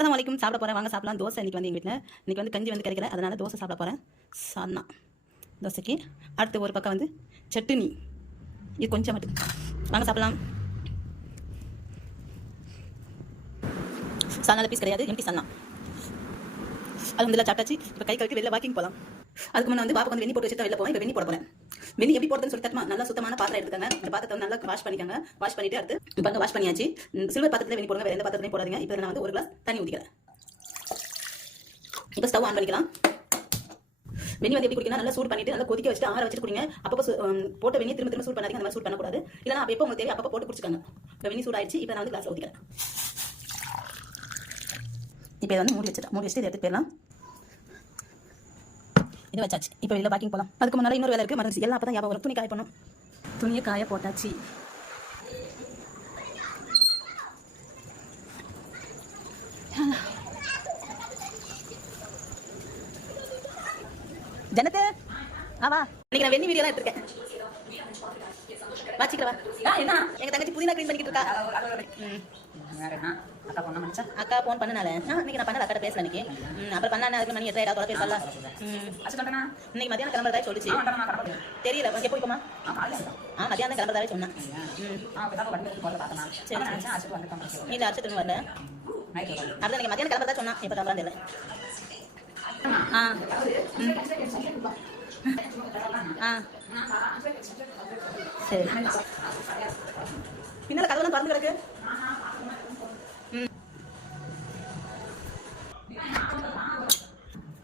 அஸ்ஸலாமு அலைக்கும். சாப்பிட போகிறேன், வாங்க சாப்பிடலாம். தோசை இன்றைக்கி வந்து எங்கள் வீட்டில் இன்றைக்கி வந்து கஞ்சி வந்து கிடைக்கல, அதனால் தோசை சாப்பிட போகிறேன். சால்னா தோசைக்கு. அடுத்து ஒரு பக்கம் வந்து சட்னி, இது கொஞ்சம் மட்டும். வாங்க சாப்பிடலாம். சால்னாவில் பீஸ் கிடையாது, எம்டி சால்னா. அல்ஹம்துலில்லாஹ் சாப்பிட்டாச்சு. இப்போ கை கழுவி வெளில வாக்கிங் போகலாம். அதுக்கு முன்னே வந்து பாப்பா வந்து வெண்ணி போட்டு வச்சுட்டு வெளில போவேன். இப்போ வெண்ணி போட போகிறேன். வெண்ணி எப்படி போடுறதுன்னு சொல்லி தட்டுமா. நல்லா சுத்தமான பாத்திரம் எடுத்துக்கங்க. இந்த பாத்திரத்தை நல்லா வாஷ் பண்ணிக்கோங்க. வாஷ் பண்ணிட்டு அடுத்து இப்போ வாஷ் பண்ணியாச்சு. சில்வர் பாத்திரத்தில் வெண்ணி போடுங்க, வேறு எந்த பாத்திரத்தையும் போடாதீங்க. இப்போ நான் வந்து ஒரு கிளாஸ் தண்ணி ஊற்றிக்கிறேன். இப்போ ஸ்டவ் ஆன் பண்ணிக்கலாம். வெண்ணி வந்து எப்படி குடிக்கணும், நல்லா சூடு பண்ணிட்டு நல்லா கொதிக்க வச்சுட்டு ஆற வச்சுட்டு குடிங்க. அப்போ போட்ட வெண்ணி திரும்ப திரும்ப சூடு பண்ணாதீங்க. அந்த மாதிரி சூடு பண்ணக்கூடாது. இல்லைனா அப்போ உங்களுக்கு தேவை அப்போ போட்டு குடிச்சுக்காங்க. இப்போ வெண்ணி சூடாயிடுச்சு. இப்போ நான் வந்து கிளாஸ் ஊற்றிக்கிறேன். இப்போ இதை வந்து மூடி வச்சுட்டு இதை எடுத்து போயிடலாம். இது வச்சாச்சு. இப்போ வெளியில் வாக்கிங் போகலாம். அதுக்கு முன்னாடி இன்னொரு வேலை இருக்குது, மறந்துச்சு. எல்லாம் அப்போ தான் ஞாபகம் வரும். துணி காய பண்ணணும். துணியை காய போட்டாச்சு. ஜனத்து ஆவா, இன்னைக்கு நான் வெண்ணி வீடியோ தான் எடுத்திருக்கேன். வாச்சிக்கிறவா என்ன எங்க தங்கச்சி புதினா க்ளீன் பண்ணிக்கிட்டு இருக்கா. அக்கா போன் பண்ணனால இன்னைக்கு நான் பண்ணல, அக்கா பேசல இன்னைக்கு. அப்புறம் பண்ணா அதுக்கு மணி எத்தனை தொலை பேர் பண்ணலாம். இன்னைக்கு மதியானம் கிளம்புறதா சொல்லிச்சு. தெரியல எப்போ போய்க்குமா. மதியானம் கிளம்புறதாவே சொன்னேன். இல்ல அரிசத்துக்கு வரல. அதான் நீங்க மதியானம் கிளம்புறதா சொன்னா. எப்போ கிளம்புறான்னு தெரியல. சரி, பின்னால கதவுலாம் திறந்து கிடக்கு.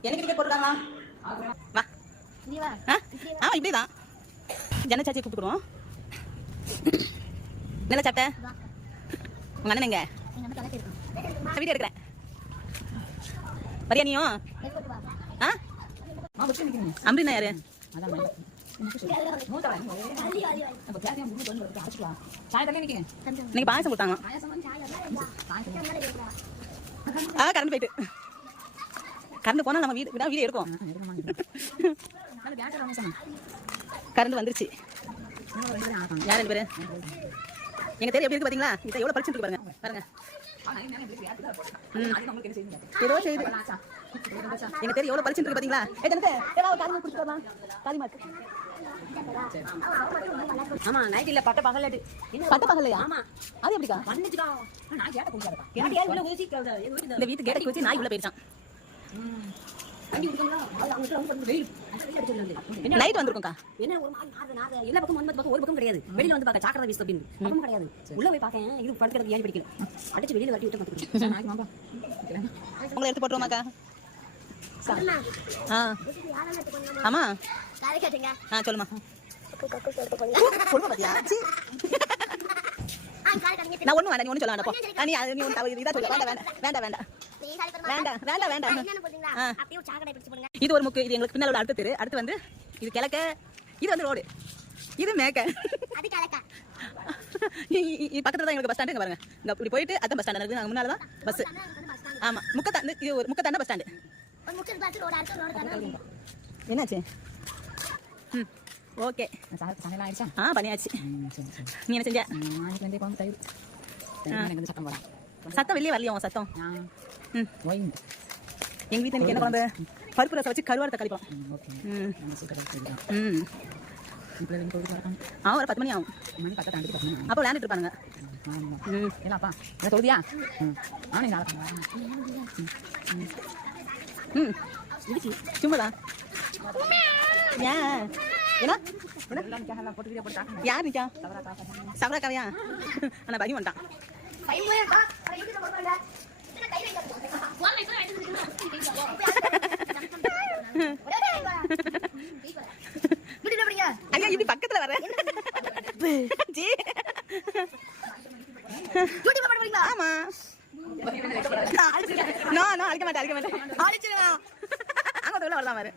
எனக்கு டிக்கெட் போட்டுருக்காங்களா? வா. இப்படிதான் ஜனச்சாச்சியை கூப்பிட்டுக்கிறோம். நல்ல சாப்பிட்ட உங்க அண்ணன் எங்க? வீடியோ எடுக்கிறேன். வரியா நீயும்? அம்ரினா யாரு? நீங்க பாயசம் கொடுத்தாங்க. கரண்ட் போயிட்டு கரண்ட் போனா நம்ம வீடியோ எடுக்கும். கரண்ட் வந்துருச்சு. யார் ரெண்டு பேரு? எங்க தெரியும் எப்படி இருக்கு பாத்தீங்களா? இதை எவ்வளவு பறிச்சுட்டு இருக்கு பாருங்க பாருங்க. ஏதோ செய்யுது. எங்க தெரியும் எவ்வளவு பறிச்சுட்டு இருக்கு பாத்தீங்களா? ஆமா, நைட் இல்ல பட்ட பகலட்டு. பட்ட பகலையா? ஆமா. அது எப்படிக்கா? வந்துச்சுடா. நான் கேட்ட குடிச்சாடா. கேட்ட உள்ள ஊசி இந்த வீட்டு கேட்ட குச்சி நாய் உள்ள போயிடுச்சான். வண்டி உடுக்கங்களா? அது அவங்க வந்து வெயில். நைட் வந்திருக்கும்க்கா. என்ன ஒரு மாதிரி நாத எல்லா பக்கம் ஒன்பது பக்கம் ஒரு பக்கம் கிடையாது. வெளியில வந்து பார்க்க சாக்கடை வீஸ் அப்படினு. பக்கம் கிடையாது. உள்ள போய் பார்க்கேன். இது படுக்கிறது ஏன் பிடிக்கல. அடிச்சு வெளியில வரட்டி விட்டு பாத்துக்கிட்டு. நாய் மாமா. உங்களை எடுத்து போட்டுருமாக்கா? ஆமா. காரை கேட்டீங்க. சொல்லுமா. நான் ஒண்ணும் வேண்டாம், நீ ஒன்னும் சொல்ல வேண்டாம். இது ஒரு முக்கு. இது எங்களுக்கு பின்னால அடுத்த தெரு. அடுத்து வந்து இது கிழக்க, இது வந்து ரோடு, இது மேக்க. பக்கத்துல தான் எங்களுக்கு பஸ் ஸ்டாண்டு. பாருங்க, இங்க இப்படி போயிட்டு அதான் பஸ் ஸ்டாண்ட் இருக்குது. நாங்க முன்னாலதான் பஸ். ஆமா, இது ஒரு முக்கத்தாண்ட பஸ் ஸ்டாண்டு. என்னாச்சு? ஓகே, பண்ணியாச்சு. நீ என்ன செஞ்ச? சத்தம் வெளியே வரலையா? சத்தம் எங்க வீட்டுல இன்னைக்கு என்ன குழம்பு? பருப்பு ரசம் வச்சு கருவாடு தக்காளி பழம். ஒரு 10 மணி ஆகும். அப்போ விளையாண்டுட்டு இருப்பானுங்க. தொகுதியா? சும்மாதான். யார் நிக்கா? சவரா கவையா? ஆனா பகி வந்துட்டான். ஐயா இது பக்கத்துல வர. ஆமா, அழிக்க மாட்டேன். அங்க வரலாம் பாரு.